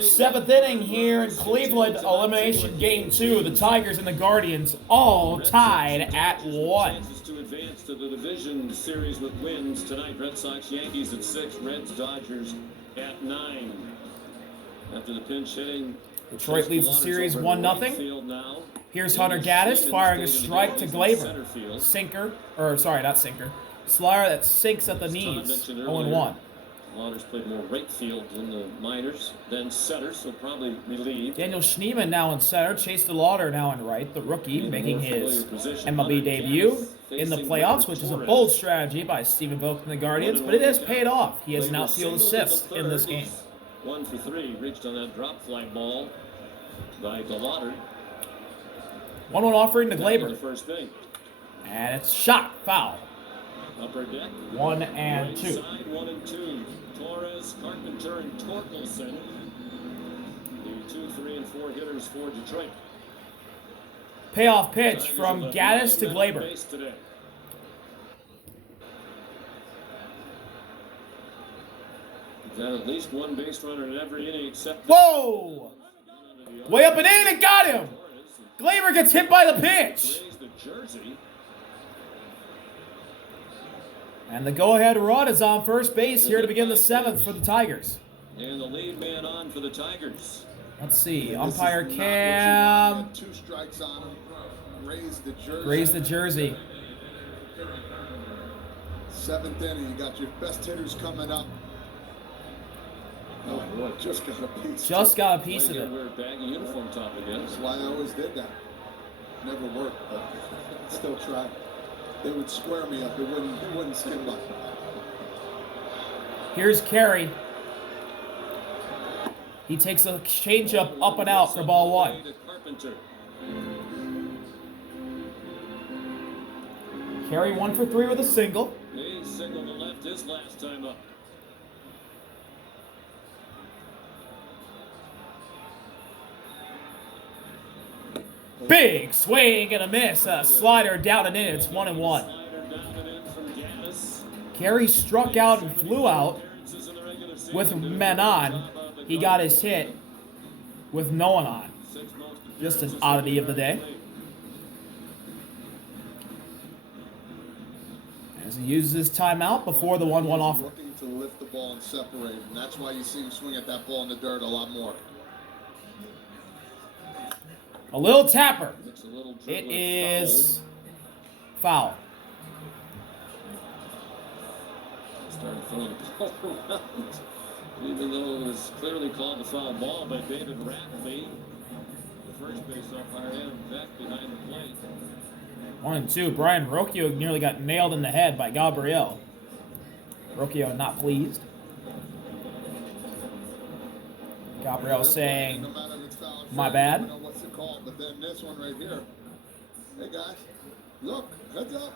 Seventh inning here in Cleveland. Elimination game 2. The Tigers and the Guardians all tied at 1. To advance to the division series with wins tonight. Red Sox, Yankees at 6. Reds, Dodgers at 9. After the pinch hitting, Detroit leads the series 1-0. Here's Hunter Gaddis firing a strike to Gleyber. Slider that sinks at the knees. 0-1. Waters played more right field in the minors than center, so probably relieved. Daniel Schneemann now in center. Chase DeLauder now in right. The rookie making his MLB debut in the playoffs, which is a bold strategy by Stephen Vogt and the Guardians, but it has paid off. He has an outfield assist in this game. 1 for 3, reached on that drop fly ball by DeLauder. 1-1 offering to Gleyber. First thing. And it's shot foul. Upper deck. 1 and 2. Side 1 and 2. Torres, Carpenter, and Torkelson. The 2, 3, and 4 hitters for Detroit. Payoff pitch from Gaddis to Gleyber. Got at least one base runner in every inning except. Whoa! Way up and in, it got him! Gleyber gets hit by the pitch! And the go-ahead run is on first base here to begin the 7th for the Tigers. And the lead man on for the Tigers. Let's see, umpire Cam. 2 strikes on him. Raise the jersey. Raise the jersey. 7th inning, you got your best hitters coming up. Oh, boy, just got a piece. Just got a piece of it. Wear a baggy uniform top again. That's why I always did that. Never worked, but still tried. They would square me up. It wouldn't skim up. Here's Carey. He takes a changeup up and out for ball 1. Carey 1 for 3 with a single. He singled to left his last time up. Big swing and a miss. A slider down and in. It's 1-1. Carey struck out and flew out with men on. He got his hit with no one on. Just an oddity of the day. As he uses his timeout before the 1-1 offer. Looking to lift the ball and separate, and that's why you see him swing at that ball in the dirt a lot more. A little tapper. It is foul. Started throwing the ball around, even though it was clearly called a foul ball by David Rattley. The first base umpire had him back behind the plate. 1 and 2. Brian Rocchio nearly got nailed in the head by Gabriel. Rocchio not pleased. Gabriel saying, my bad. Call, but then this one right here. Hey guys, look, heads up.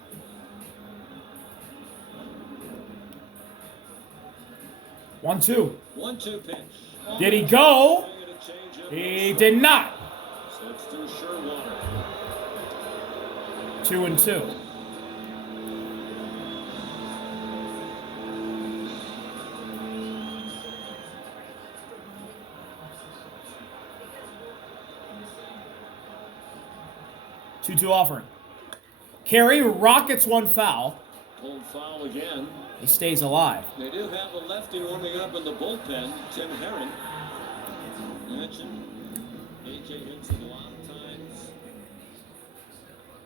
1-2. 1-2 pitch. Did he go? He did not. So it's through Sherwater. 2 and 2. Two offering. Carey rockets one foul. Pulled foul again. He stays alive. They do have a lefty warming up in the bullpen, Tim Herron. You mentioned A.J. Hinton a lot of times.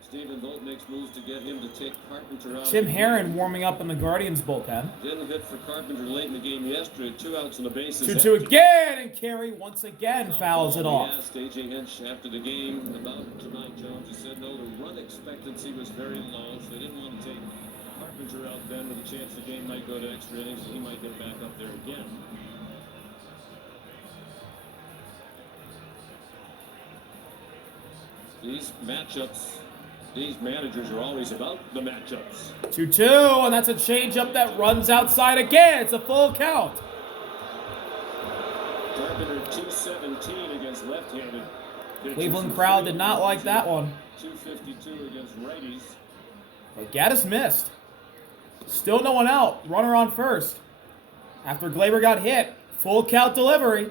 Stephen Vogt makes moves to get him to take Carpenter out. Tim Herron warming up in the Guardians bullpen. Didn't hit for Carpenter late in the game yesterday. 2 outs and a bases. 2-2 again, and Carey once again fouls it off. He asked A.J. Hinch after the game about tonight, Jones. He said, no, the run expectancy was very low, so they didn't want to take Carpenter out then with a chance the game might go to extra innings and he might get back up there again. These matchups, these managers are always about the matchups. 2-2, and that's a changeup that runs outside again. It's a full count. Carpenter 217 against left-handed. Cleveland crowd did not like that one. 252 against righties. But Gaddis missed. Still no one out. Runner on first. After Gleyber got hit, Full count delivery.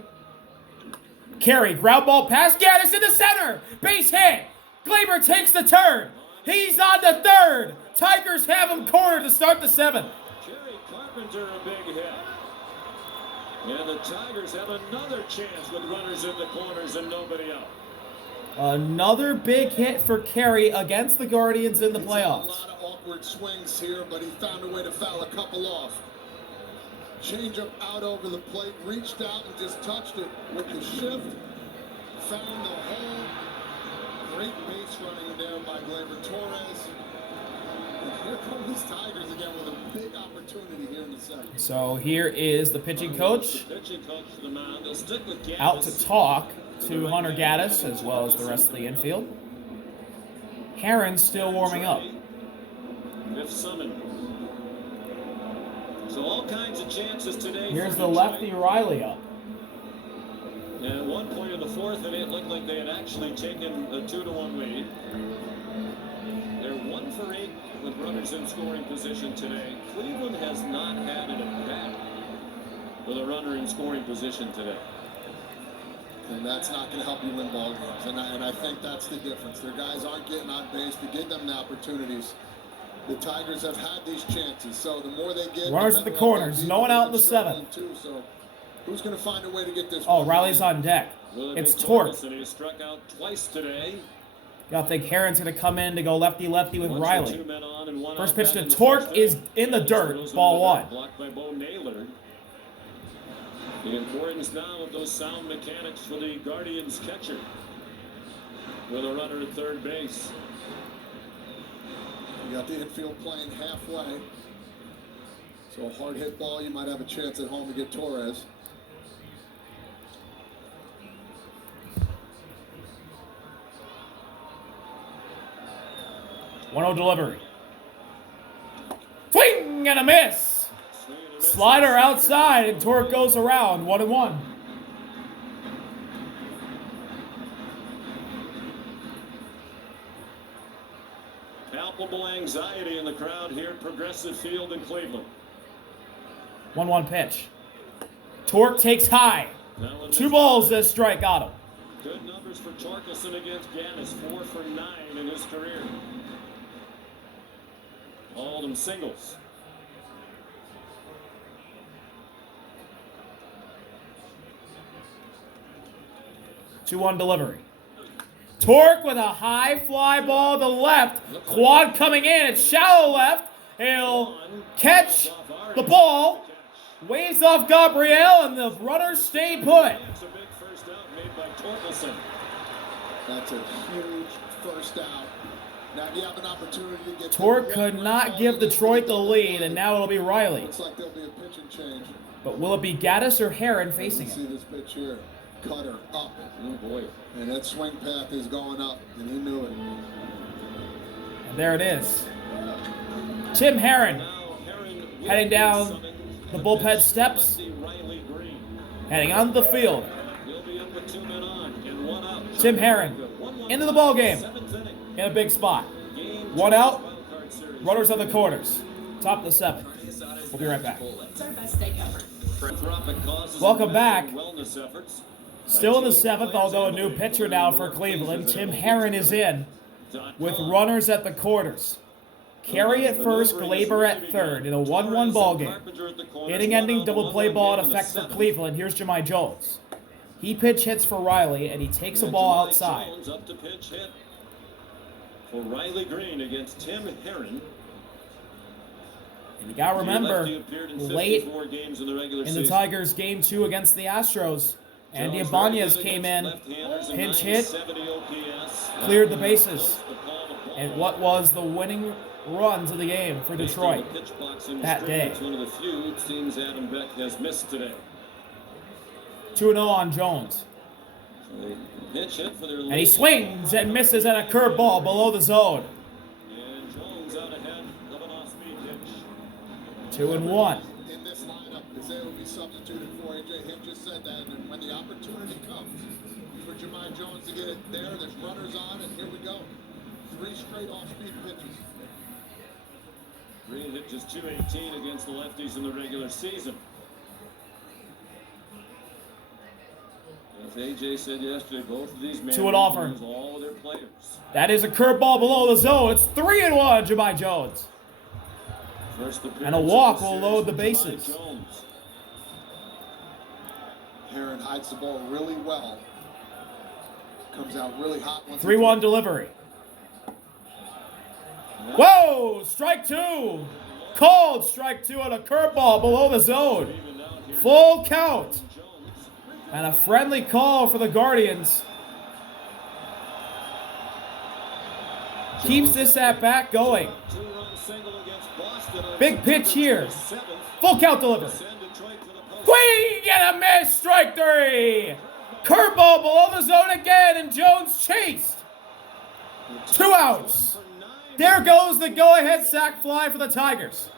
Carey, ground ball pass. Gaddis in the center. Base hit. Gleyber takes the turn. He's on the third. Tigers have him cornered to start the seventh. Kerry Carpenter, a big hit. And the Tigers have another chance with runners in the corners and nobody out. Another big hit for Carey against the Guardians in the He's had playoffs. a lot of awkward swings here, but he found a way to foul a couple off. Change up out over the plate, reached out and just touched it with the shift. Found the hole. Great base running there by Gleyber Torres. And here come these Tigers again with a big opportunity here in the second. So here is the pitching coach The pitching coach for the mound. They'll stick with Gaddis. out to talk to Hunter Gaddis as well as the rest of the infield. Herron's still warming up. If summoned. So all kinds of chances today. Here's for the Detroit. lefty Riley up. And at one point in the fourth, and it looked like they had actually taken a 2-1 lead. They're 1 for 8 with runners in scoring position today. Cleveland has not had it at bat with a runner in scoring position today. And that's not going to help you win ball games. And I think that's the difference. Their guys aren't getting on base to give them the opportunities. The Tigers have had these chances, so the more they get... Runners at the corners, no one out in the seventh. Too, so who's going to find a way to get this... Oh, Riley's on deck. It's Torque. He struck out twice today. I think Herron's going to come in to go lefty-lefty with Riley. 2 men on and 1 First out pitch back to in the Torque first is inning. in the dirt, Goes ball into the one. dirt, blocked by Bo Naylor. The importance now of those sound mechanics for the Guardians catcher with a runner at third base. You got the infield playing halfway. So a hard hit ball, you might have a chance at home to get Torres. One-0 delivery. Swing and a miss. Slider outside, and Torque goes around. 1-1. Palpable anxiety in the crowd here at Progressive Field in Cleveland. 1-1 pitch. Torque takes high. Now in 2 this- balls, that strike got him. Good numbers for Torkelson against Gaddis, 4 for 9 in his career. All of them singles. Two-one delivery. Torque with a high fly ball to left. Quad coming in. It's shallow left. He'll catch the ball. Waves off Gabriel, and the runners stay put. It's a big first out made by Torkelson. That's a huge first out. Now you have an opportunity to get... Torque could not give Detroit the lead, and now it'll be Riley. Looks like there'll be a pitching change. But will it be Gaddis or Herron facing See him? this pitch here. Cutter up. Oh boy. And that swing path is going up, and he knew it. And there it is. Tim Herron Now Herron will heading be down summoned. the bullpen steps, Lefty Riley Green. heading onto the field. He'll be up with 2 men on and 1 out. Tim Herron into the ball game 7th inning. in a big spot. Game 1 2 out, wild card series. runners on the corners. Top of the 7th. We'll be right back. It's our best steak ever. Philanthropic causes Welcome and back. wellness efforts. Still in the 7th, although a new pitcher now for Cleveland. Tim Herron is in with runners at the corners. Carey at first, Gleyber at third in a 1-1 ball game. Inning-ending double play ball in effect for Cleveland. Here's Jahmai Jones. He pitch hits for Riley, and he takes a ball outside. Jones up to pitch hit for Riley Green against Tim Herron. And you gotta remember, Lefty appeared in late 54 games in the regular in the season. Tigers game 2 against the Astros, Andy Jones Ibanez very good came against in, left-handers, a pinch hit, 970 OPS. cleared the bases, To call the ball. and what was the winning runs of the game for Detroit. Based on the pitch box in that the day. It's one of the few it seems Adam Beck has missed today. 2-0 on Jones. So they pitch hit for their And he swings and misses at a curveball below the zone. And Jones out ahead of an off-speed pitch. 2-1. In this lineup, Isaiah will be substituted for AJ. Him just said that, and when the opportunity comes for Jahmai Jones to get it there's runners on, and here we go. 3 straight off-speed pitches. Green hit just .218 against the lefties in the regular season. As AJ said yesterday, both of these men To an offer. lose all of their players. That is a curveball below the zone. It's 3-1, Jahmai Jones. First And a walk will load the bases. Jones. Herron hides the ball really well. Comes out really hot. 3-1 delivery. Whoa! Strike two. Called strike two on a curveball below the zone. Full count. And a friendly call for the Guardians. Keeps this at bat going. Big pitch here. Full count delivery. Swing and a miss. Strike three. Curveball below the zone again, and Jones chased. 2 outs. There goes the go-ahead sac fly for the Tigers.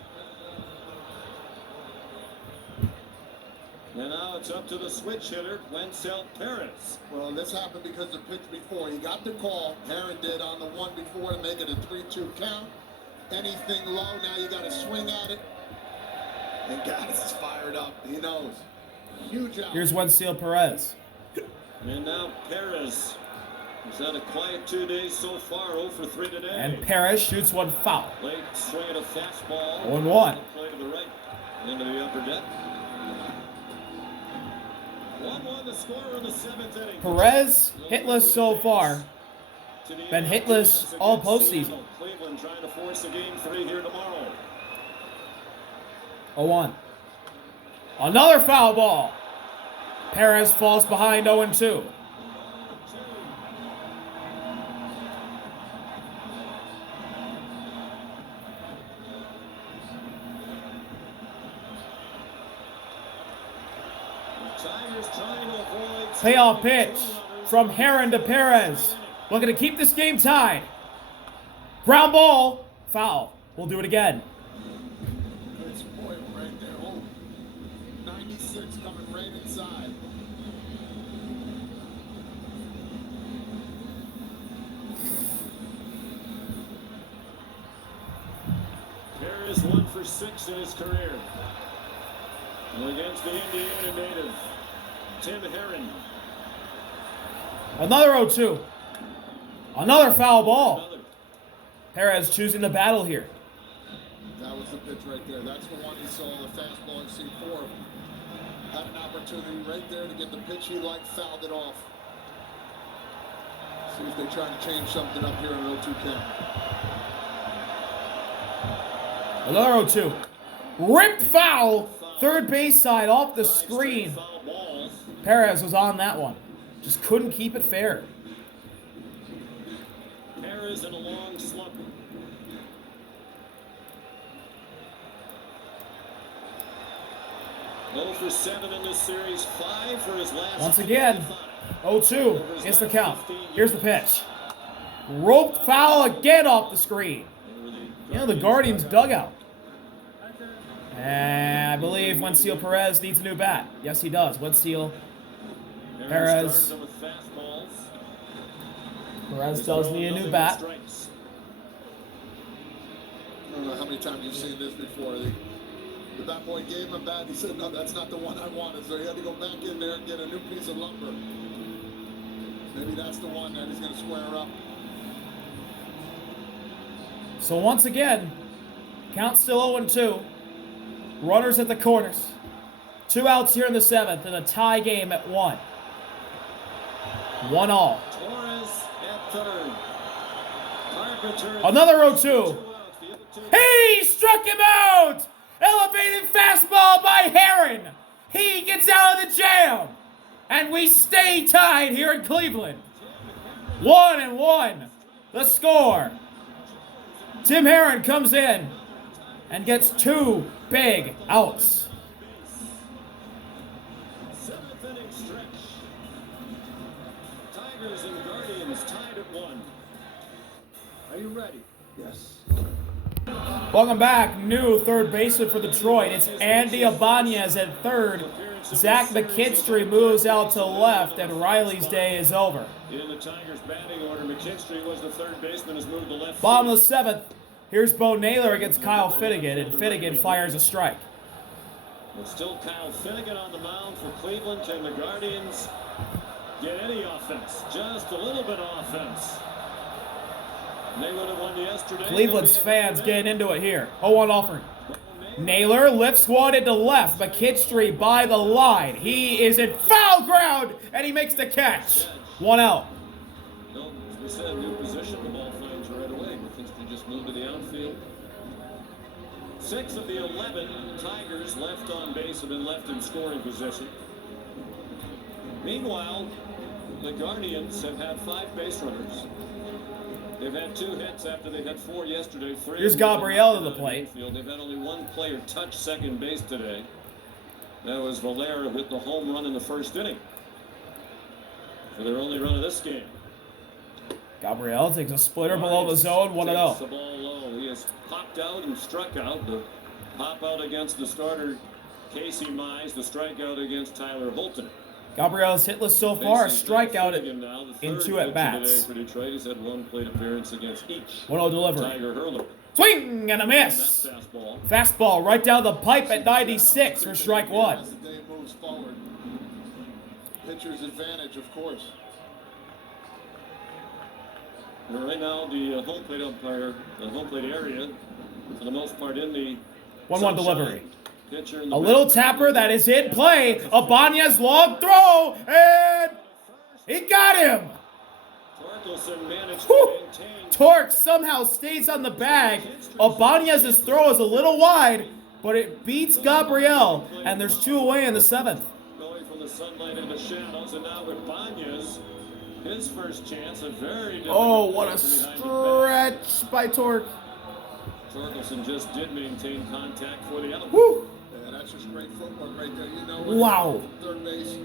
And now it's up to the switch hitter, Wencel Perez. Well, this happened because the pitch before. He got the call. Herron did on the one before to make it a 3-2 count. Anything low, now you got to swing at it. And guys is fired up. He knows. Huge out. Here's Wencel Perez. And now Perez. He's had a quiet 2 days so far, 0 for 3 today. And Perez shoots one foul. Late swing at a fastball. 1-1. Play to the right, into the upper deck. 1-1 the score in the 7th inning. Perez hitless so far. Been hitless all postseason. Cleveland trying to force a game 3 here tomorrow. 0-1. Another foul ball. Perez falls behind 0-2. Payoff pitch from Herron to Perez. Looking to keep this game tied. Ground ball. Foul. We'll do it again. Good spoil right there. Oh, 96 coming right inside. Perez 1 for 6 in his career. And against the Indiana native, Tim Herron. Another 0-2. Another foul ball. Perez choosing the battle here. That was the pitch right there. That's the one he saw, the fastball in C4. Had an opportunity right there to get the pitch he liked, fouled it off. See if they try to change something up here in 0-2 count. Another 0-2. Ripped foul. Third base side off the screen. Perez was on that one. Just couldn't keep it fair. Perez in a long slump. Goal for 7 in this series, 5 for his last. Once again, 0-2 is the count. Here's the pitch. Roped foul again off the screen. You know, the Guardians dugout. And I believe Wencel Perez needs a new bat. Yes, he does. Wencel Perez. Perez does need a new bat. I don't know how many times you've seen this before. The bat boy gave him a bat. He said, no, that's not the one I wanted. So he had to go back in there and get a new piece of lumber. Maybe that's the one that he's going to square up. So once again, count still 0-2. Runners at the corners. 2 outs here in the 7th and a tie game at 1. 1-all. Torres at third. Another 0-2. He struck him out! Elevated fastball by Herron. He gets out of the jam. And we stay tied here in Cleveland. 1-1. The score. Tim Herron comes in and gets 2 big outs. 7th inning stretch. Tigers and Guardians tied at 1. Are you ready? Yes. Welcome back. New third baseman for Detroit. It's Andy Ibanez at third. Zach McKinstry moves out to left, and Riley's day is over. In the Tigers batting order, McKinstry was the third baseman, has moved to left. Bottom of the 7th. Here's Bo Naylor against Kyle Finnegan, and Finnegan fires a strike. It's still Kyle Finnegan on the mound for Cleveland, and the Guardians get any offense, just a little bit of offense. They would have won yesterday. Cleveland's fans getting into it here. 0-1 offering. Naylor lifts one into left. McKinstry by the line. He is in foul ground, and he makes the catch. 1 out. No, as we said, new position. The ball finds right away. McKinstry just moved to the outfield. 6 of the 11 Tigers left on base have been left in scoring position. Meanwhile, the Guardians have had 5 base runners. They've had 2 hits after they had 4 yesterday. Here's Gabriel to the plate. They've had only 1 player touch second base today. That was Valera, who hit the home run in the first inning for their only run of this game. Gabriel takes a splitter below the zone, 1-0. The ball low. He has popped out and struck out. The pop out against the starter, Casey Mize. The strikeout against Tyler Holton. Gabriel is hitless so far, a strikeout in 2 at-bats. For Detroit, he's had 1 plate appearance against each. 1-0 delivery. Tiger Hurler. Swing and a miss. Fastball right down the pipe at 96 for strike 1. As the day moves forward, pitcher's advantage, of course. Right now, the home plate umpire, the home plate area, for the most part, in the 1-1 delivery. Pitcher in the A little tapper that is in play. Ibanez long throw, and he got him. Torkelson managed Whew. to maintain. Torque somehow stays on the bag. Ibanez's throw is a little wide, but it beats Gabriel, and there's 2 away in the 7th. Going from the sunlight into shadows, and now Ibanez, his first chance, a very difficult Oh, what a play from behind the stretch by Torque. bat. Torkelson just did maintain contact for the out. Whew. Yeah, that's just great footwork right there. You know, Wow. third base,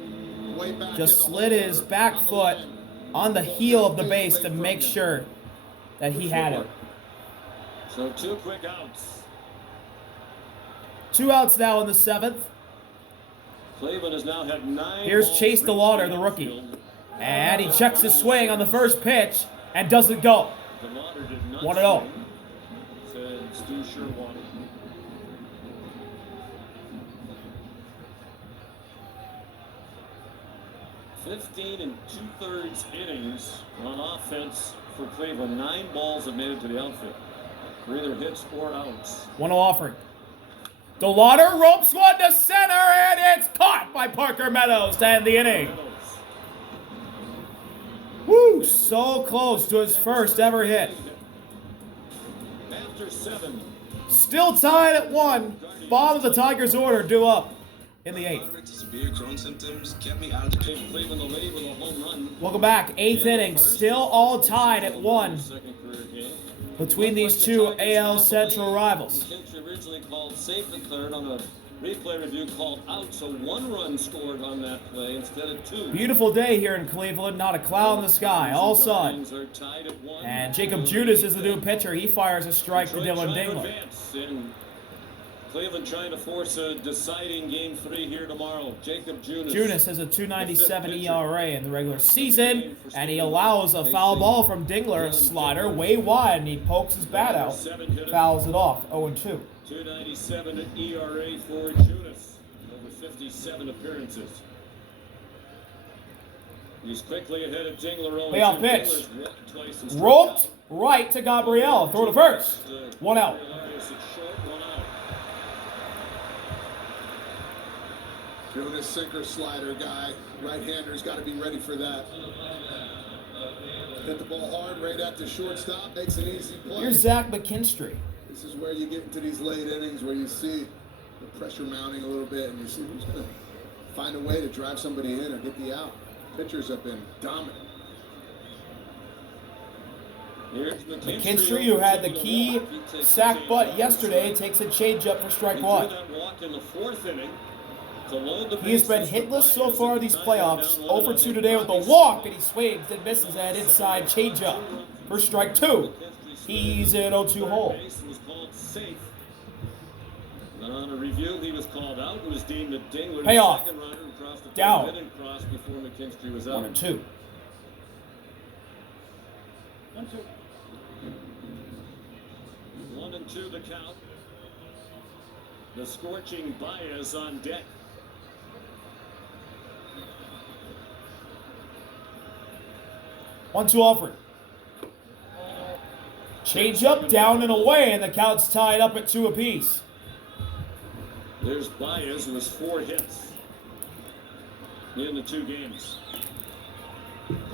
way back Just at the slid home his plate, back on the foot line. on the heel of the base to make sure that he had it. So 2 quick outs. 2 outs now in the 7th. Cleveland has now had 9. Here's balls Chase reached DeLauder, the the rookie. outfield. And he checks his swing on the first pitch and doesn't go. DeLauder did not 1-0. swing. Said Stu Sherwood. "15 2/3 innings on offense for Cleveland. 9 balls have made it to the outfield for either hits or outs. 1-0 offering. DeLauder ropes one to center, and it's caught by Parker Meadows to end the inning. Meadows. Woo! So close to his first ever hit. After 7. Still tied at 1. Bottom of the Tigers' order due up in the 8th. Severe Crohn symptoms kept me out of the Gave Cleveland the lead with a home run. Welcome back. 8th inning. Still all tied at 1 Second career game. between these 2 AL Central rivals. McKinstry originally called safe at third, on a replay review called out, so 1 run scored on that play instead of 2. Beautiful day here in Cleveland. Not a cloud in the sky. All sun. Guardians are tied at 1. And Jacob Judas is the new pitcher. He fires a strike to Detroit Dylan trying to Dingler. advance, and Cleveland trying to force a deciding game 3 here tomorrow. Jacob Judas. Junis has a 2.97 ERA in the regular season, and he allows a foul ball from Dingler, a slider way wide, and he pokes his bat out, fouls it off, 0-2. 2.97 ERA for Junis. Over 57 appearances. He's quickly ahead of Dingler. 0-2. Payoff pitch. Dingler's walked twice and struck Roped out. right to Gabriel. Throw to first. 1 out. Elias is short, 1 out. Jonas sinker slider guy. Right-hander's got to be ready for that. Hit the ball hard right at the shortstop. Makes an easy play. Here's Zach McKinstry. This is where you get into these late innings where you see the pressure mounting a little bit and you see who's going to find a way to drive somebody in or get the out. Pitchers have been dominant. Here's McKinstry, who had the key sack butt yesterday, takes a changeup for strike 1. That walk in the 4th inning to load the He has been bases. hitless so far these playoffs. 0-2 today with a walk, and he swings and misses that inside changeup for strike 2. He's in 0-2 hole. Was called safe. On a review, he was called out. It was deemed a Dingler. Payoff. Second runner who crossed the Down. plate and crossed before McKinstry was out. 1-2. 1-2 the count. The scorching Baez on deck. 1-2 offering. Change up, down and away, and the count's tied up at 2 apiece. There's Baez with 4 hits in the 2 games.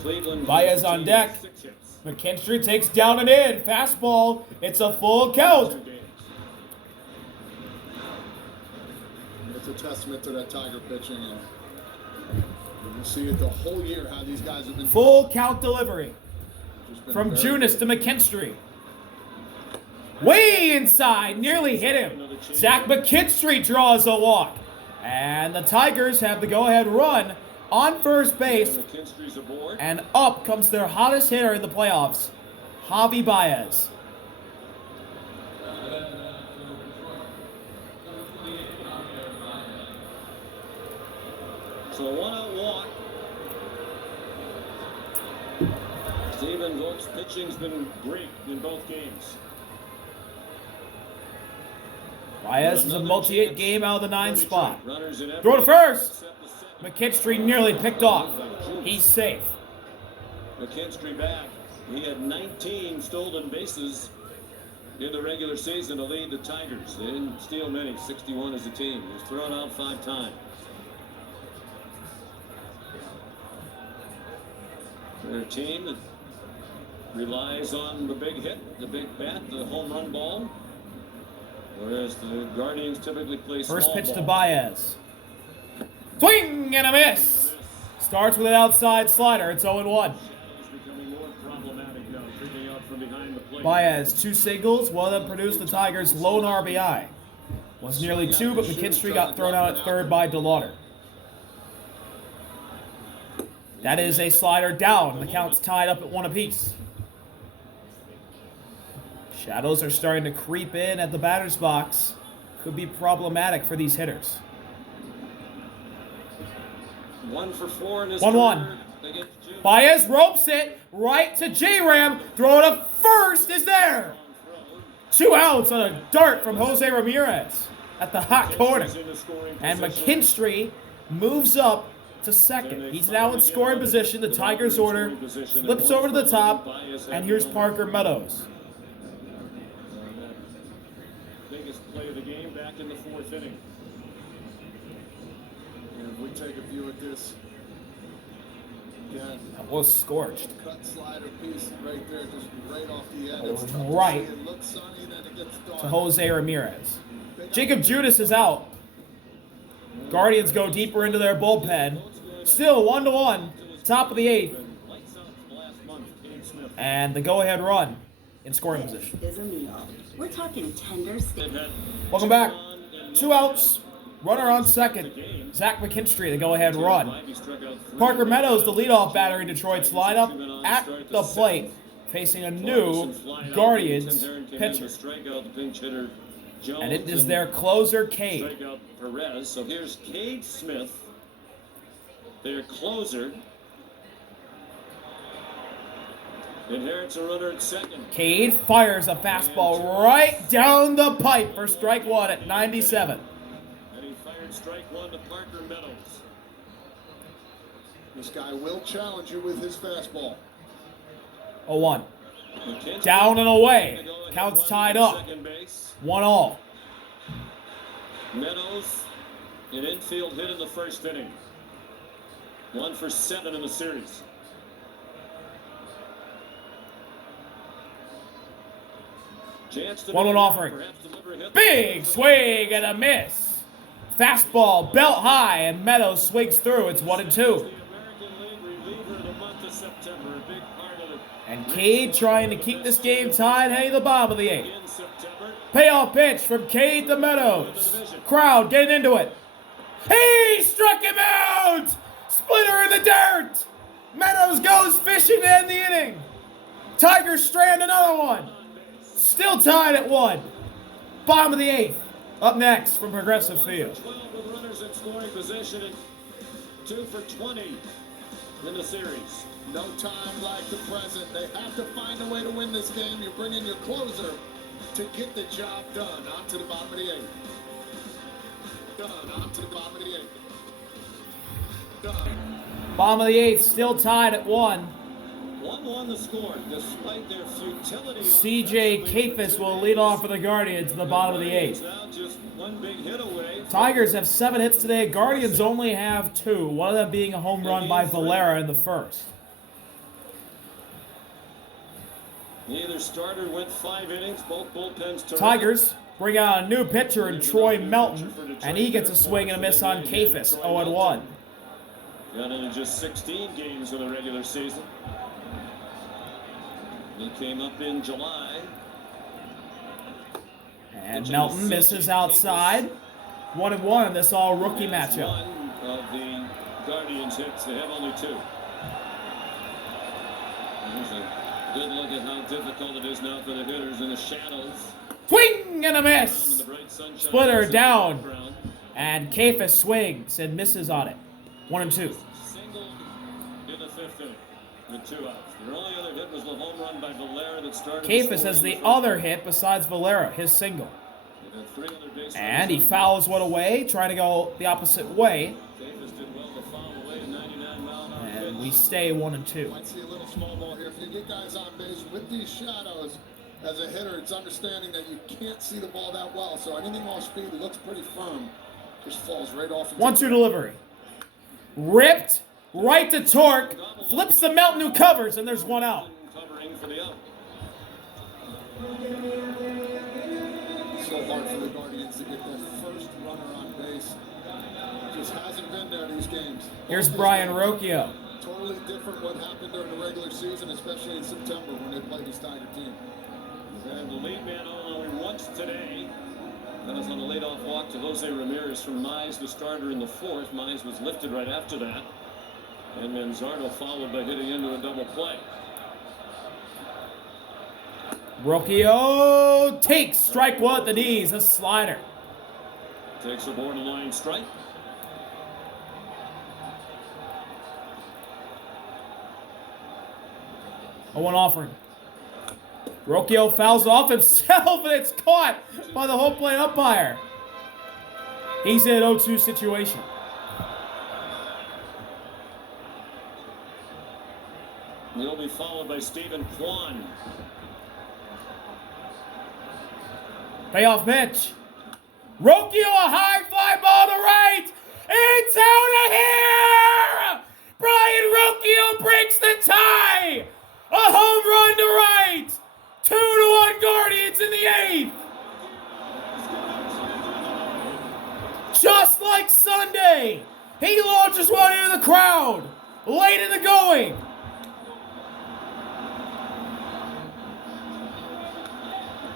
Cleveland Baez on deck. 6 hits. McKinstry takes down and in. Fastball. It's a full 2 count. games. It's a testament to that Tiger pitching. And you see it the whole year how these guys have been Full count delivery just been from very Junis to McKinstry. Way inside. Nearly hit him. Zach McKinstry draws a walk. And the Tigers have the go-ahead run on first base. McKinstry's aboard. And up comes their hottest hitter in the playoffs, Javi Baez. So a 1-out walk. Stephen Vogt's pitching's been great in both games. Baez is a multi-hit game out of the 9 spot. Runners in every Throw to first. except the second. McKinstry nearly picked off. He's safe. McKinstry back. He had 19 stolen bases in the regular season to lead the Tigers. They didn't steal many, 61 as a team. He was thrown out 5 times. They're a team that relies on the big hit, the big bat, the home run ball. Whereas the Guardians typically play small First pitch to ball. Baez. Swing and a miss. Starts with an outside slider. It's 0-1. It's becoming more problematic now, creeping out from behind the plate. Baez, 2 singles. One of them produced the Tigers' lone RBI. Was nearly 2, but McKinstry got thrown out at third by DeLauder. That is a slider down. The count's tied up at 1 apiece. Shadows are starting to creep in at the batter's box. Could be problematic for these hitters. 1 for 4 in his 1-1. career against June. Baez ropes it right to J-Ram. Throw to first is there. 2 outs on a dart from Jose Ramirez at the hot corner. He's in the scoring And position. McKinstry moves up to second. He's now in scoring position. The Tigers order flips over to the top. And here's Parker Meadows. Biggest play of the game back in the 4th inning. And if we take a view at this, again, That was scorched. cut slider piece right there, just right off the end. It's tough to Right see. It looks sunny, then it gets dark. To Jose Ramirez. Jacob Judas is out. Guardians go deeper into their bullpen. Still 1-1. Top of the 8th. Lights out last month, Cade Smith. And the go-ahead run in scoring This position. is a meal. We're talking tender steak. They've had Welcome back. 2 2 outs. Runner on second. Zach McKinstry, the go-ahead run. He struck out 3. Parker Meadows, the leadoff batter in Detroit's lineup, at the plate, facing a new Guardians pitcher. Strikeout the pinch hitter Jones, And it is their closer, Cade. strikeout Perez. So here's Cade Smith, their closer. Inherits a runner at second. Cade fires a fastball right down the pipe for strike 1 at 97. And he fired strike 1 to Parker Meadows. This guy will challenge you with his fastball. 0-1. McKinstry Down and away. gonna go ahead Count's run tied to up. Second base. 1-all. Meadows, an infield hit in the 1st inning. 1 for 7 in the series. Chance to 1-1 make offering. perhaps deliver a hit. Big swing and a miss. Fastball belt high and Meadows swings through. It's 1-2. The American League reliever of the month of September, a big part of it. And Cade trying to keep this game tied heading to the bottom of the 8th. In September, Payoff pitch from Cade to Meadows. Crowd getting into it. He struck him out! Splitter in the dirt! Meadows goes fishing to end the inning. Tigers strand another one. Still tied at 1. Bottom of the 8th. Up next from Progressive Field. 12 with runners in scoring position and 2 for 20 in the series. No time like the present. They have to find a way to win this game. You bring in your closer to get the job done. On to the bottom of the 8th. Done. On to the bottom of the 8th. Done. Bottom of the 8th, still tied at 1. 1-1 2-1 the score, despite their futility. CJ Kapis will lead off for the Guardians in the bottom of the 8th. Now just one big hit away. Tigers have 7 hits today. Guardians only have 2. One of them being a home run by Valera in the first. Neither starter went 5 innings. Both bullpens terrific. Tigers bring out a new pitcher in Troy Melton, and he gets a swing and a miss on Kapis, 0-1. Got into just 16 games in the regular season. He came up in July. And Melton misses outside. 1-1 in this all-rookie matchup. One of the Guardians hits. They have only 2. Here's a good look at how difficult it is now for the hitters in the shadows. Swing and a In miss. the bright sunshine. Splitter down. Background. And Kapis swings and misses on it. 1-2. Singled in the 5th inning with 2 outs. Their only other hit was the home run by Valera that started. Kapis has the other hit besides Valera, his single. They've had 3 other base And he runners. fouls one away, trying to go the opposite way. Davis did well to foul away a 99-mile-an-hour And pitch. we stay 1-2. Might see a little small ball here. If you get guys on base with these shadows, as a hitter, it's understanding that you can't see the ball that well. So anything off speed looks pretty firm. Just falls right off. into 1-2 delivery. Ripped right to Torque. Flips the Melton who covers, and there's 1 out. Covering for the out. So hard for the Guardians to get their first runner on base. Just hasn't been there these games. Here's Brian Rocchio. Totally different what happened during the regular season, especially in September when they played this Tiger team. And the lead man only once today. That was on a leadoff walk to Jose Ramirez from Mize, the starter in the 4th. Mize was lifted right after that. And Manzardo followed by hitting into a double play. Rocchio takes strike 1 at the knees, a slider. Takes a borderline strike. A 1 offering. Rocchio fouls off himself, and it's caught by the home plate umpire. He's in an 0-2 situation. He'll be followed by Stephen Kwan. Payoff pitch. Rocchio, a high fly ball to right. It's out of here! Brian Rocchio breaks the tie! A home run to right! 2-1 Guardians in the 8th! Just like Sunday, he launches one into the crowd, late in the going.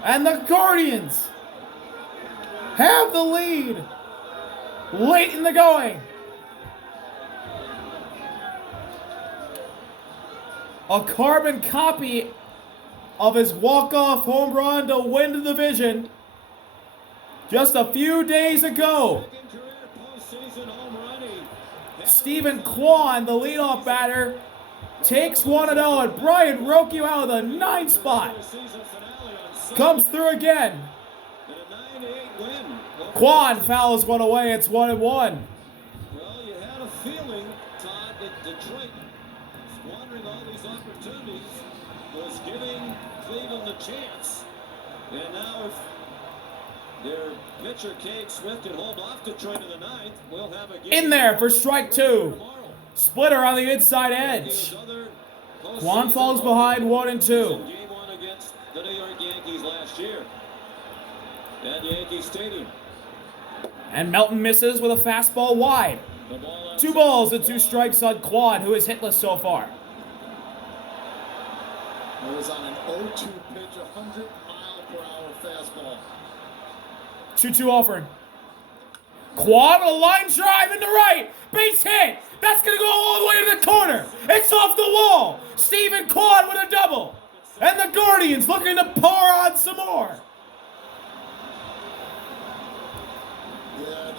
And the Guardians have the lead late in the going. A carbon copy of his walk-off home run to win the division just a few days ago. Second career postseason home run. Stephen Kwan, the leadoff batter, takes 1-0, and Brian Rocchio out of the 9th spot Season finale on Sunday. comes through again. And a 9-8 win. Kwan fouls one away. It's 1-1. Well, you had a feeling, Todd, that Detroit, squandering all these opportunities, was giving Cleveland a chance. And now if their pitcher, Cade Smith, can hold off Detroit in the 9th, we'll have a game In there for strike 2. tomorrow. Splitter on the inside edge. Kwan falls behind 1-2. Game 1 against the New York Yankees last year at Yankee Stadium. And Melton misses with a fastball wide. The ball 2 balls and 2 strikes on Kwan, who is hitless so far. It was on an 0-2 pitch, 100-mile-per-hour fastball. 2-2 offering. Kwan with a line drive into right. Base hit. That's going to go all the way to the corner. It's off the wall. Stephen Kwan with a double. And the Guardians looking to pour on some more. Yeah,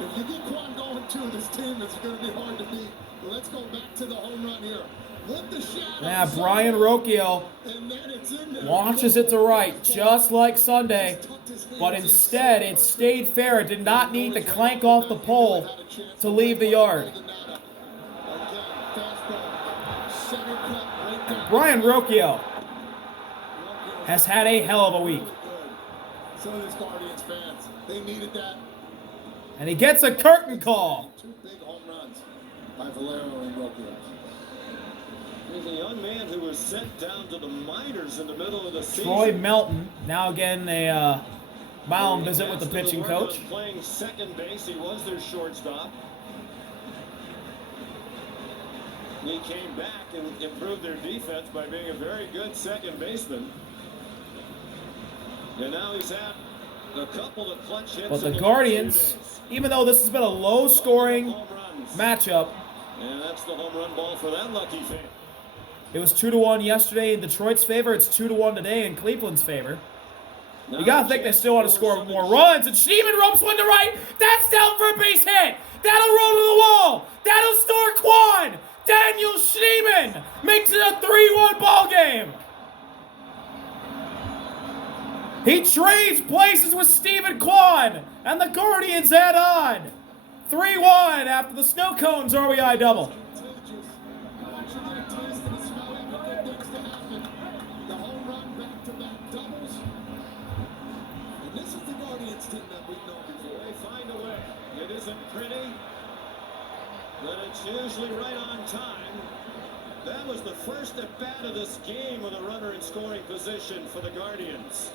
if you get Kwan going too, this team is going to be hard to beat. But let's go back to the home run here. Let the shadow. Yeah, Brian Rocchio And then it's in there. launches it to right, just like Sunday. But instead, it stayed fair. It did not need to clank off the pole to leave the yard. Again, fastball, center cut, right Brian Rocchio has had a hell of a week. So this Guardians fans, they needed that. And he gets a curtain call. 2 big home runs by Valero and Rocchio. He's a young man who was sent down to the minors in the middle of the season. Troy Melton, now again a mound visit with the pitching coach. Playing second base, he was their shortstop. He came back and improved their defense by being a very good second baseman. And now he's had a couple of clutch hits. But the Guardians, even though this has been a low-scoring matchup, and that's the home run ball for that lucky fan. it was 2-1 yesterday in Detroit's favor. It's 2-1 today in Cleveland's favor. You gotta think they still want to score more runs. And Schneemann ropes one to right. That's down for a base hit. That'll roll to the wall. That'll store Quan. Daniel Schneemann makes it a 3-1 ball game. He trades places with Stephen Kwan, and the Guardians add on. 3-1 after the Snow Cones RBI double. The home run back-to-back doubles. And this is the Guardians team that we've known before. They find a way. It isn't pretty, but it's usually right on time. That was the first at-bat of this game with a runner in scoring position for the Guardians.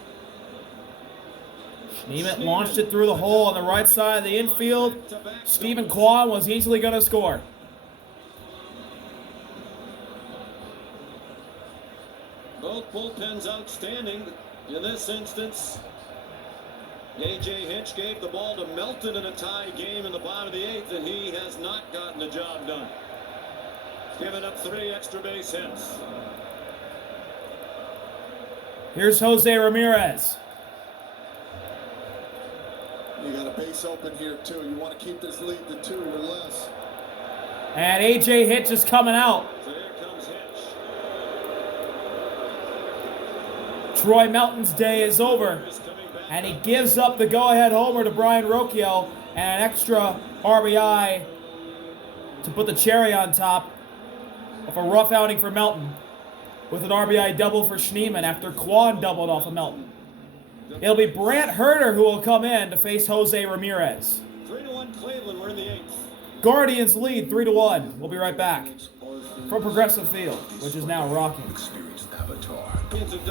Schneemann launched it through the hole on the right side of the infield. Stephen Kwan was easily going to score. Both bullpens outstanding in this instance. A.J. Hinch gave the ball to Melton in a tie game in the bottom of the 8th, and he has not gotten the job done. Giving up 3 extra base hits. Here's Jose Ramirez. You got a base open here, too. You want to keep this lead to 2 or less. And A.J. Hinch is coming out. So here comes Hinch. Troy Melton's day is over. And he gives up the go-ahead homer to Brian Rocchio and an extra RBI to put the cherry on top of a rough outing for Melton with an RBI double for Schneemann after Kwan doubled off of Melton. It'll be Brant Herter who will come in to face Jose Ramirez. 3-1 Cleveland, we're in the 8th. Guardians lead 3-1. We'll be right back from Progressive Field, which is now rocking.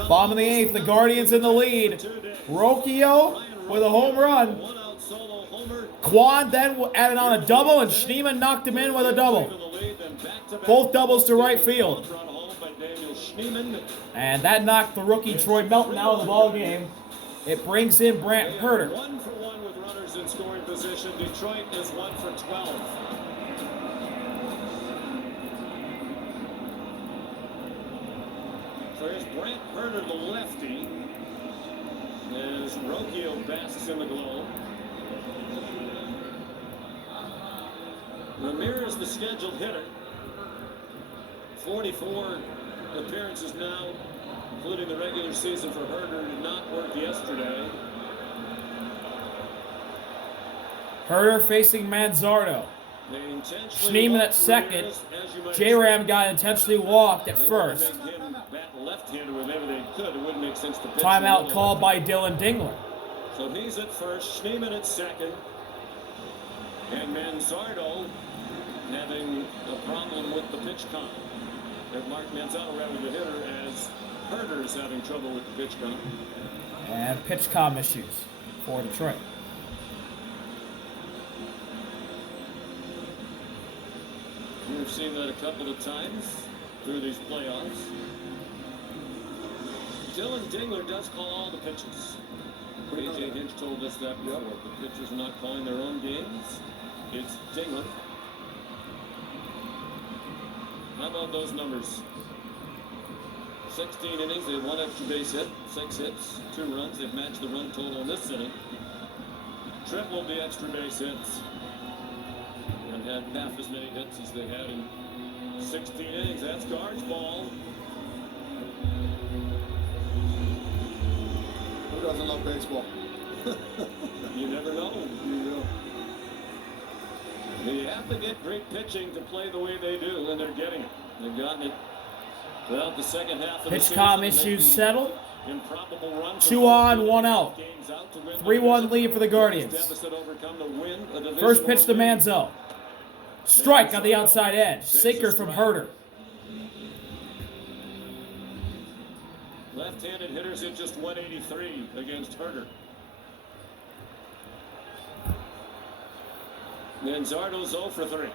Bottom of the 8th, the Guardians in the lead. Rocchio with a home run. Kwan then added on a double, and Schneemann knocked him in with a double. Both doubles to right field. And that knocked the rookie Troy Melton out of the ball game. It brings in Brant Herter. 1 for 1 with runners in scoring position. Detroit is 1 for 12. So here's Brant Herter, the lefty, as Rocchio basks in the glow. Ramirez, the scheduled hitter. 44 appearances now, including the regular season for Herter. Did not work yesterday. Herter facing Manzardo. Schneemann at second. J-Ram got intentionally walked at first. Timeout called by Dylan Dingler. So he's at first, Schneemann at second, and Manzardo having a problem with the pitch count. Mark Manzardo rather the hitter, as Herter is having trouble with the pitch count. And pitch comm issues for Detroit. We've seen that a couple of times through these playoffs. Dylan Dingler does call all the pitches. A.J. Hinch told us that before. The pitchers are not calling their own games. It's Dingler. How about those numbers? 16 innings, they had 1 extra base hit, 6 hits, 2 runs. They've matched the run total in this inning. Tripled the extra base hits. And had half as many hits as they had in 16 innings. That's Guards ball. Who doesn't love baseball? You never know. You have to get great pitching to play the way they do, and they're getting it. They've gotten it Throughout the second half of the PitchCom season, issues making settled. improbable runs 2 of on, 15 1 out. games out to win the 3-1 division. lead for the Guardians. Deficit overcome to win a Division First pitch to I league. Manzo. Strike on the outside edge. Sinker from Herter. Left-handed hitters hit just 183 against Herter. Manzardo's 0 for 3.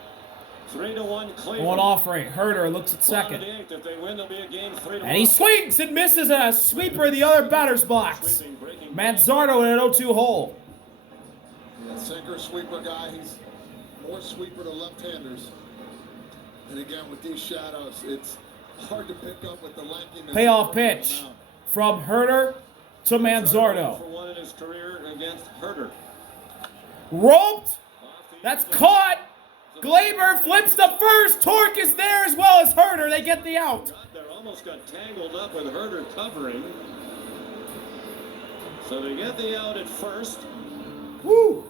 3-1 Cleveland. One offering. Herter looks at Bottom of second. the eighth. If they win, they'll be a game 3-1. And he swings and misses a sweeper in the other batter's box. Sweeping, breaking Manzardo in an 0-2 hole. Yeah, sinker sweeper guy. He's more sweeper to left-handers. And again, with these shadows, it's hard to pick up with the lankiness. Payoff pitch from Herter to Manzardo. for 1 in his career against Herter. Roped. That's caught. Glaber flips to first. Torque is there as well as Herter. They get the out. They almost got tangled up with Herter covering. So they get the out at first. Woo.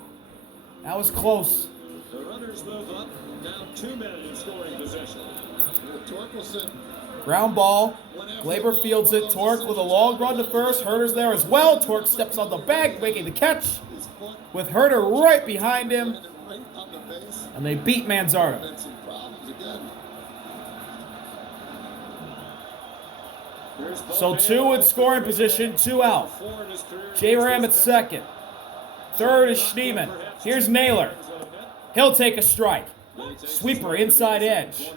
That was close. The runners move up. Now 2 men in scoring position. Torkelson. Ground ball. Glaber fields it. Torque with a long run to first. Herter's there as well. Torque steps on the bag, making the catch His foot with Herter right behind him. landed right on the base. And they beat Manzardo. And some problems again. Here's Bo So 2 Naylor. in scoring position, 2 out. 4 in his career. J-Ram at second. Third is Schneeman. Here's Naylor. He'll take a strike. Sweeper inside edge.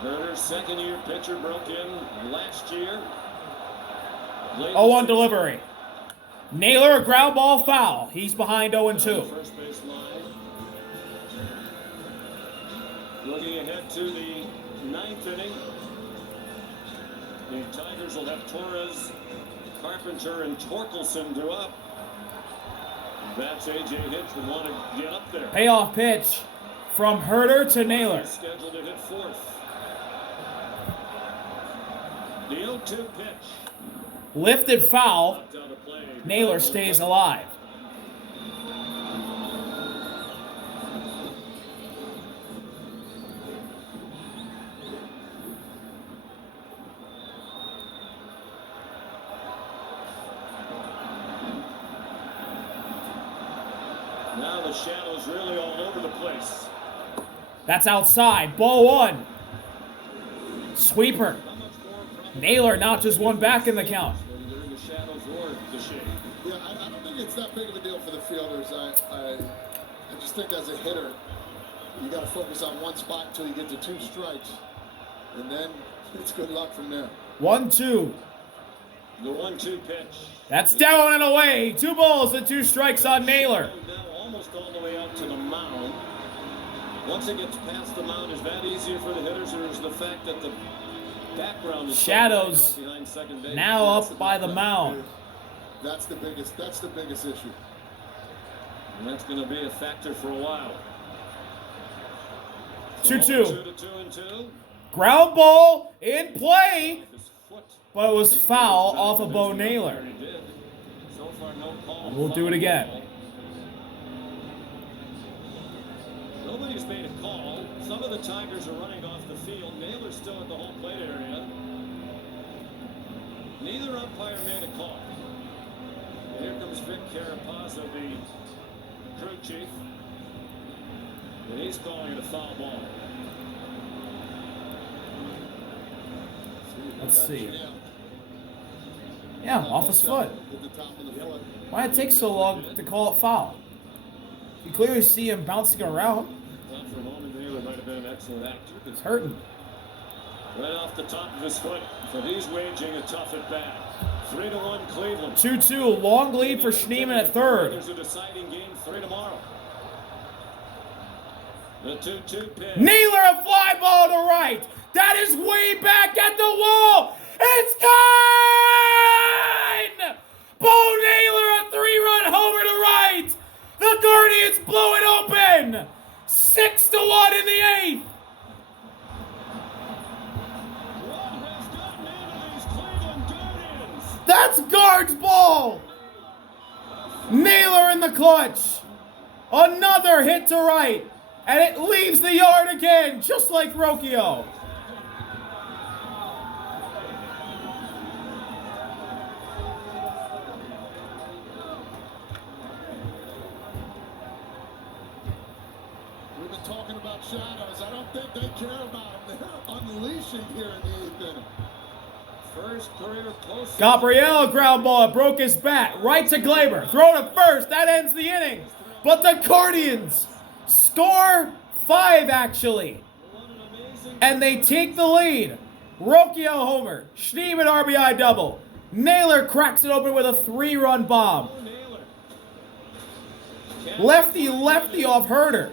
Herter's second-year pitcher broke in last year. 0-1 delivery. Naylor, a ground ball foul. He's behind 0-2. First base line. Looking ahead to the 9th inning. The Tigers will have Torres, Carpenter, and Torkelson due up. That's A.J. Hinch would want to get up there. Payoff pitch from Herter to Naylor. He's scheduled to hit 4th. The 0-2 pitch. Lifted foul. Knocked out of play. Naylor stays alive. Now the shadows really all over the place. That's outside. Ball 1. Sweeper. Naylor notches one back in the count. Whether they're in the shadows or the shade. Yeah, I don't think it's that big of a deal for the fielders. I just think as a hitter, you got to focus on one spot until you get to 2 strikes, and then it's good luck from there. 1-2. The 1-2 pitch. That's down and away. 2 balls and 2 strikes on Naylor. Now almost all the way out to the mound. Once it gets past the mound, is that easier for the hitters, or is the fact that the background is Shadows out behind second base? now up by the mound. That's the biggest issue. And that's going to be a factor for a while. 2-2. 2-2. Ground ball in play, His foot. but it was foul off of Bo Naylor. He did. So far, no call. We'll do it again. Nobody's made a call. Some of the Tigers are running off the field. Naylor's still at the home plate area. Neither umpire made a call. And here comes Vic Carapazza, the crew chief. And he's calling it a foul ball. Let's see. Yeah, off his foot. At the top of the foot. Why did it take so long to call it foul? You clearly see him bouncing around. Thought for a moment Naylor might have been an excellent actor. It's hurting. Right off the top of his foot. So he's waging a tough at bat. 3-1 Cleveland. 2-2, long lead for Schneeman at third. There's a deciding game 3 tomorrow. The 2-2 pitch. Naylor, a fly ball to right. That is way back at the wall. It's gone! Bo Naylor, a 3-run homer to right. The Guardians blow it open. 6-1 in the 8th. What has gotten into these Cleveland Guardians? That's Guard's ball. Naylor in the clutch. Another hit to right. And it leaves the yard again, just like Rocchio. We've been talking about shadows. I don't think they care about them. They're unleashing here in the eighth inning. First career post. Gabriel ground ball, broke his bat, right to Glaber. Throw to first, that ends the inning. But the Guardians score 5 actually. And they take the lead. Rocchio homer, Schneemann RBI double. Naylor cracks it open with a 3-run bomb. Lefty off Herder.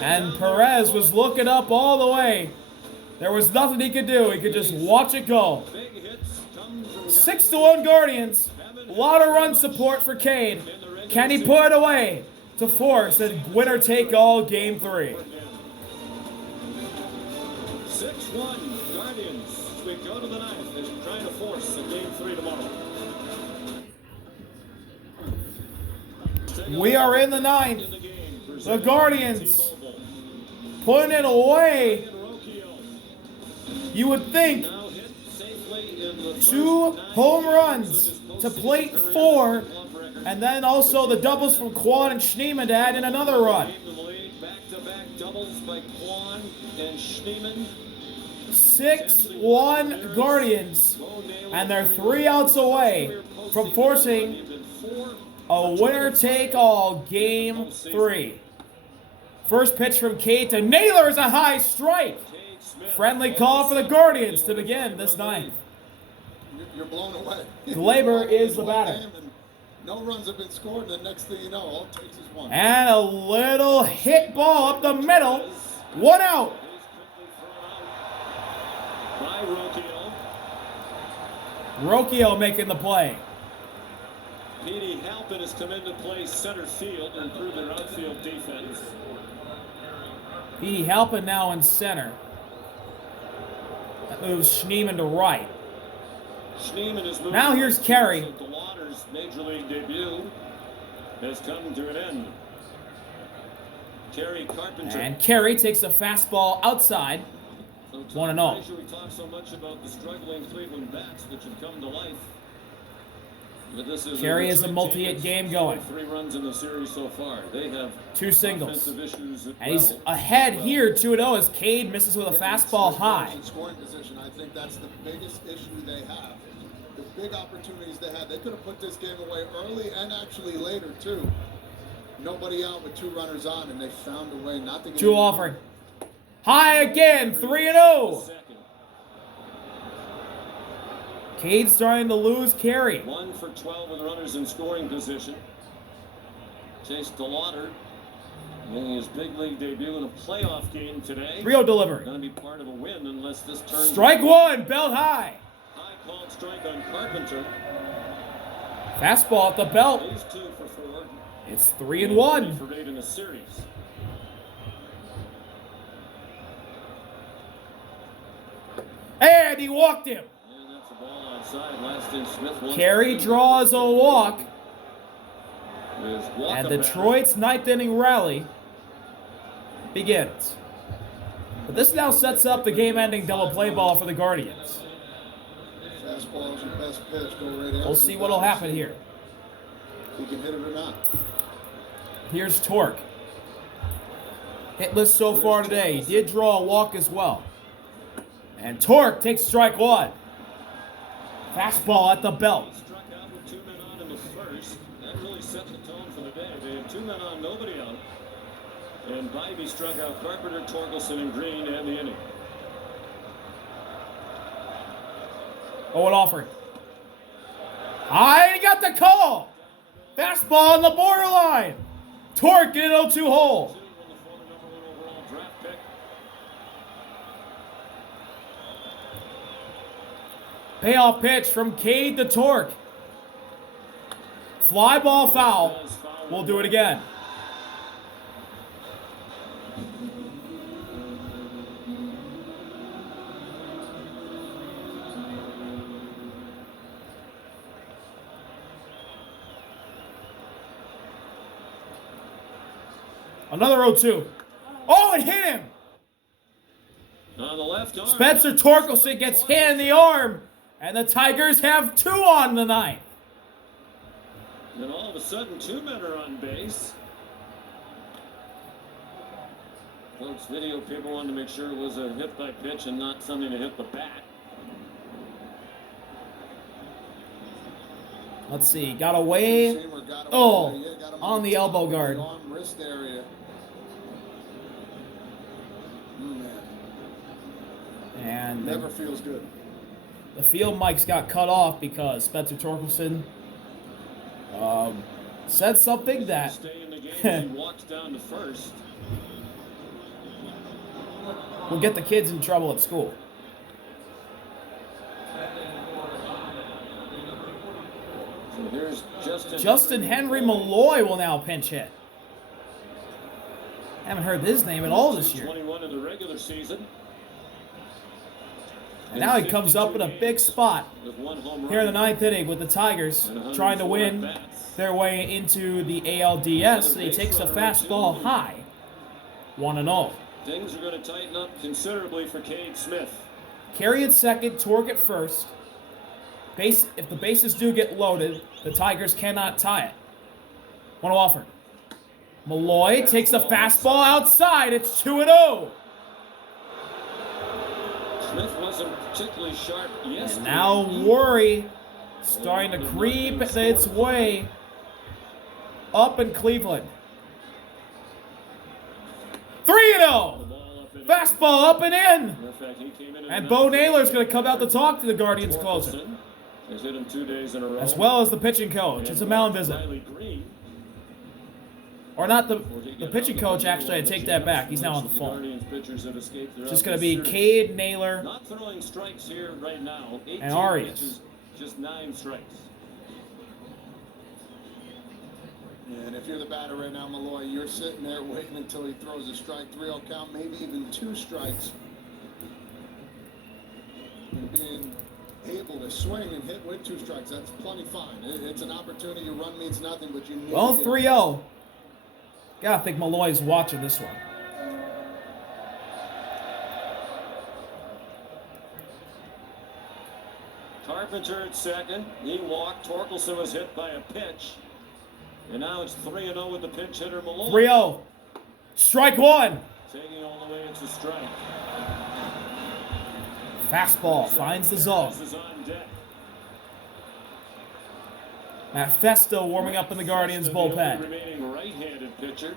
And Perez was looking up all the way. There was nothing he could do. He could just watch it go. 6-1 Guardians. A lot of run support for Cade. Can he put it away to force a winner-take-all Game 3? 6-1 Guardians. We go to the ninth. They're trying to force a Game 3 tomorrow. We are in the ninth. The Guardians putting it away. You would think 2 home runs to plate 4, and then also the doubles from Kwan and Schneemann to add in another run. Back-to-back doubles by Kwan and Schneemann. 6-1 Guardians, and they're 3 outs away from forcing a winner-take-all Game 3. First pitch from Cade to Naylor is a high strike. Friendly call for the Guardians to begin this ninth. You're blown away. Glaber is the batter. No runs have been scored, and the next thing you know, all it takes is one. And a little hit ball up the middle. 1 out. By Rocchio. Rocchio making the play. Petey Halpin has come into play center field and improved their outfield defense. Petey Halpin now in center. That moves Schneemann to right. Schneemann is moving. Now here's Carey. The Waters Major League debut has come to an end. Carey Carpenter. And Carey takes a fastball outside. 1-0. We talk so much about the struggling Cleveland bats which have come to life. But this is Carey is a multi-hit game going. 3 runs in the series so far. They have 2 singles. issues as And he's well. ahead here 2-0 as Cade misses with a fastball high. In scoring position, I think that's the biggest issue they have. The big opportunities they had. They could have put this game away early and actually later too. Nobody out with 2 runners on, and they found a way not to get 2 offering. High again, 3-0. Second. Cade starting to lose Carey. 1 for 12 with runners in scoring position. Chase DeLauder making his big league debut in a playoff game today. 3-0 delivery. Going to be part of a win unless this turns. Strike 1, belt high. High called strike on Carpenter. Fastball at the belt. He's 2 for 4. It's 3-1. For 8 in the series. And he walked him. And that's a ball outside. Last in Smith. Carey draws a walk. With And Walker Detroit's ninth inning rally begins. But this now sets up the game-ending double play ball for the Guardians. Fastball is your best pitch. Go right We'll see what'll happen here. He can hit it or not. Here's Torque. Hitless so far today. He did draw a walk as well. And Torque takes strike 1. Fastball at the belt. He struck out with 2 men on in the first. That really set the tone for the day. They had 2 men on, nobody out. And Bybee struck out Carpenter, Torkelson, and Green and the inning. Owen offering. He got the call. Fastball on the borderline. Torque in an 0-2 hole. The former #1 overall draft pick. Payoff pitch from Cade to Torque. Fly ball foul. We'll do it again. Another 0-2. Oh, it hit him! On the left arm. Spencer Torkelson gets hit in the arm, and the Tigers have 2 on the ninth. And all of a sudden, 2 men are on base. Folks, video people wanted to make sure it was a hit by pitch and not something to hit the bat. Let's see, got away. Oh, on the elbow guard. Arm, wrist area. And Never feels good. the field mics got cut off because Spencer Torkelson said something that Stay in the game as he walks down to first. will get the kids in trouble at school. So here's Justin Henry Malloy will now pinch hit. Haven't heard his name at all this year. 21 in the regular season. And now he comes up in a big spot With 1 home run. here in the 9th inning with the Tigers trying to win their way into the ALDS. And he takes a fastball high. 1-0. Things are going to tighten up considerably for Cade Smith. Carry at second, Torque at first. If the bases do get loaded, the Tigers cannot tie it. 1-0 offer. Malloy takes a fastball outside. It's 2-0. Smith wasn't particularly sharp yesterday. And now worry starting to creep its way up in Cleveland. 3-0. Fastball up and in. And Bo Naylor's going to come out to talk to the Guardians closer, Has hit him 2 days in a row. as well as the pitching coach. It's a mound visit. Riley Green. Or not the pitching coach, actually, I take that back. He's now on the phone. Guardians pitchers have escaped their Just going to be Cade, Naylor, Not throwing strikes here right now. 18 and Arias. pitches, just 9 strikes. And if you're the batter right now, Malloy, you're sitting there waiting until he throws a strike, 3-0 count, maybe even 2 strikes. And being able to swing and hit with 2 strikes, that's plenty fine. It's an opportunity. Your run means nothing, but you need Well, to get 3-0. Gotta think Malloy's watching this one. Carpenter at second. He walked. Torkelson was hit by a pitch. And now it's 3-0 with the pinch hitter Malloy. 3-0. Strike 1. Taking all the way, it's a strike. Fastball finds the zone. This is on deck. Matt Festa warming up in the Guardians The only bullpen. remaining right-handed pitcher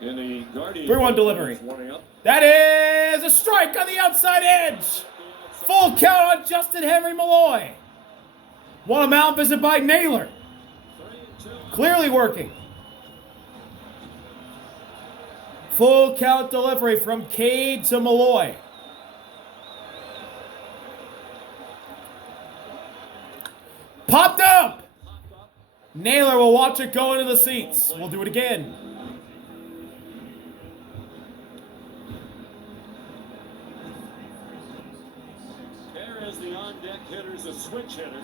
in the Guardians. 3-1 delivery. Warming up. That is a strike on the outside edge. Full count on Justin Henry Malloy. One a mound visit by Naylor. 3-2. Clearly working. Full count delivery from Cade to Malloy. Popped up. Naylor will watch it go into the seats. We'll do it again. Perez, the on-deck hitter, is a switch hitter.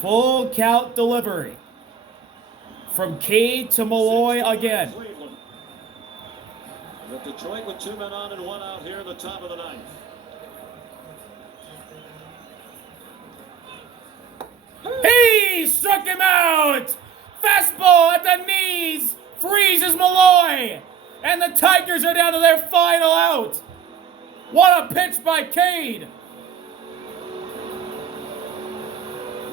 Full count delivery from Cade to Malloy again. Cleveland. With Detroit with 2 men on and 1 out here in the top of the 9th. He struck him out! Fastball at the knees! Freezes Malloy! And the Tigers are down to their final out! What a pitch by Cade!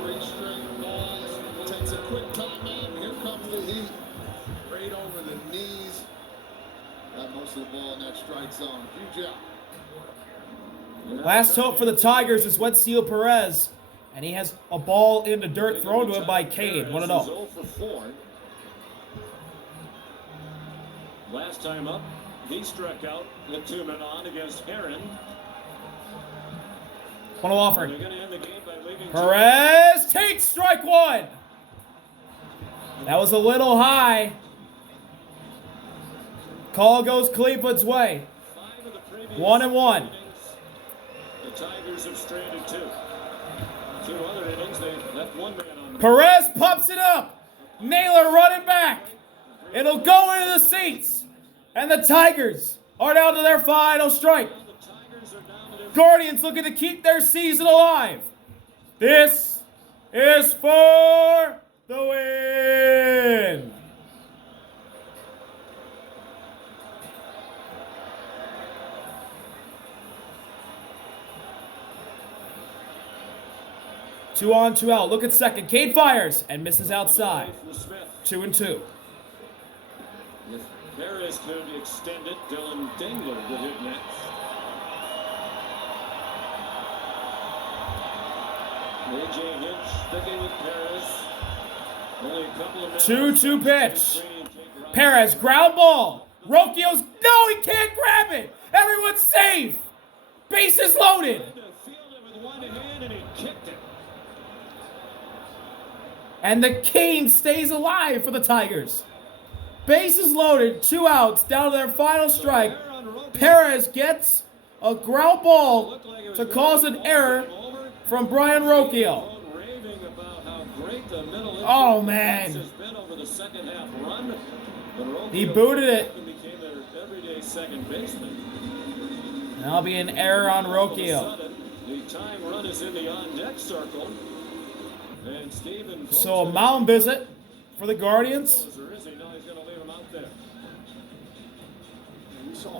3 straight balls. Takes a quick timeout. Here comes the heat. Right over the knees. Got most of the ball in that strike zone. Huge out. Last hope for the Tigers is Wenceel Perez. And he has a ball in the dirt thrown to him by Cade. 1-0. 0 for 4. Last time up, he struck out with 2 men on against Heron. 1-0 offer. They're going to end the game by leaving Perez takes strike 1. That was a little high. Call goes Cleveland's way. 5 of the previous 1-1. innings. The Tigers have stranded 2. 2 other innings, they left 1 man on. Perez pops it up. Naylor running back. It'll go into the seats. And the Tigers are down to their final strike. The Tigers are down to their Guardians looking to keep their season alive. This is for the win. Two on, two out. Look at second. Cade fires and misses outside. from Smith. 2-2. If Perez could extend it, Dylan Dingler would hit next. A.J. Hinch sticking with Perez. Only a couple of minutes. 2-2 pitch. Perez, ground ball. Rocchio's, no, he can't grab it. Everyone's safe. Bases loaded. Tried to field it with one hand and he kicked it. And the game stays alive for the Tigers. Bases loaded, 2 outs, down to their final strike. Error on Rocchio. Perez gets a ground ball Looked like it was to going cause an over error and over. from Brian Rocchio. Raving about how great the middle Oh, infield man. pass has been over the second half run. But Rocchio He booted it. became their everyday second baseman. That'll be an error on All of a Rocchio. sudden, the time run is in the on-deck circle. And Steven So a mound visit for the Guardians. Or is he? No, he's going to leave him out there.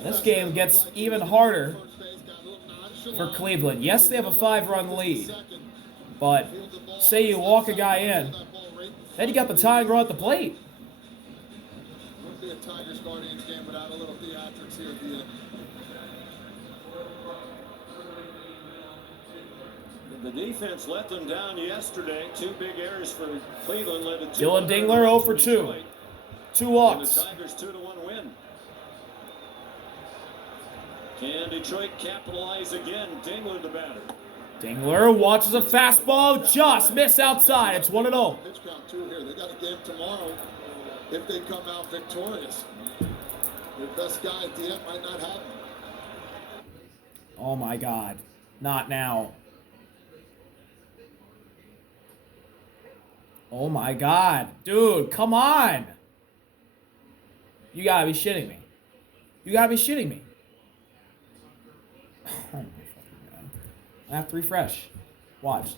This game gets even harder for Cleveland. Yes, they have a 5-run lead. But say you walk a guy in, then you got the tying run at the plate. Wouldn't be a Tigers Guardians game without a little theatrics here at the end. The defense let them down yesterday. 2 big errors for Cleveland led to 2 Dylan Dingler 0 for 2. Detroit. 2 And the walks. Tigers 2-1 win. Can Detroit capitalize again? Dingler the batter. Dingler watches a fastball just miss outside. It's 1-0. Pitch count 2 here. They got a game tomorrow if they come out victorious. Their best guy at the end might not have him. Oh my God. Not now. Oh my God. Dude, come on. You gotta be shitting me. You gotta be shitting me. Oh my fucking God. I have to refresh. Watch.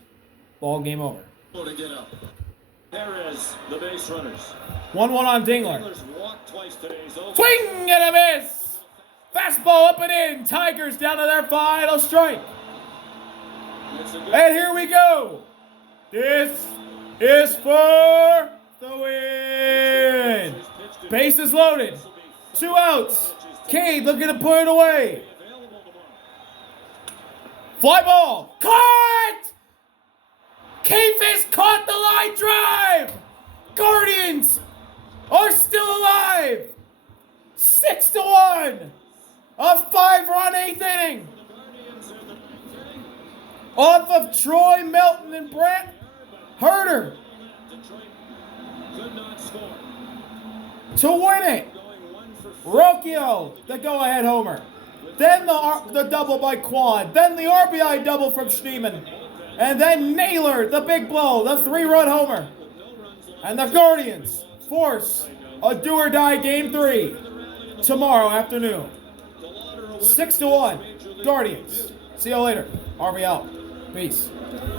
Ball game over. To get up. Perez, the base runners. 1-1 on Dingler. Dingler's walked twice today. He's over. Swing and a miss. Fastball up and in. Tigers down to their final strike. It's a good And here we go. This is for the win. Bases loaded. 2 outs. Cade looking to put it away. available tomorrow. Fly ball. Caught! K-Fish caught the line drive. Guardians are still alive. 6-1. A 5-run 8th inning. The Guardians are the ninth inning. Off of Troy Melton and Brent Herter Detroit could not score. to win it. Going 1 for 4. Rocchio, the go-ahead homer. Then the double by Quad. Then the RBI double from Schneeman. And then Naylor, the big blow, the 3-run homer. And the Guardians force a do-or-die Game 3 tomorrow afternoon. 6-1, Guardians. See you later. RB out. Peace.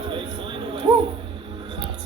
They find a way. Woo!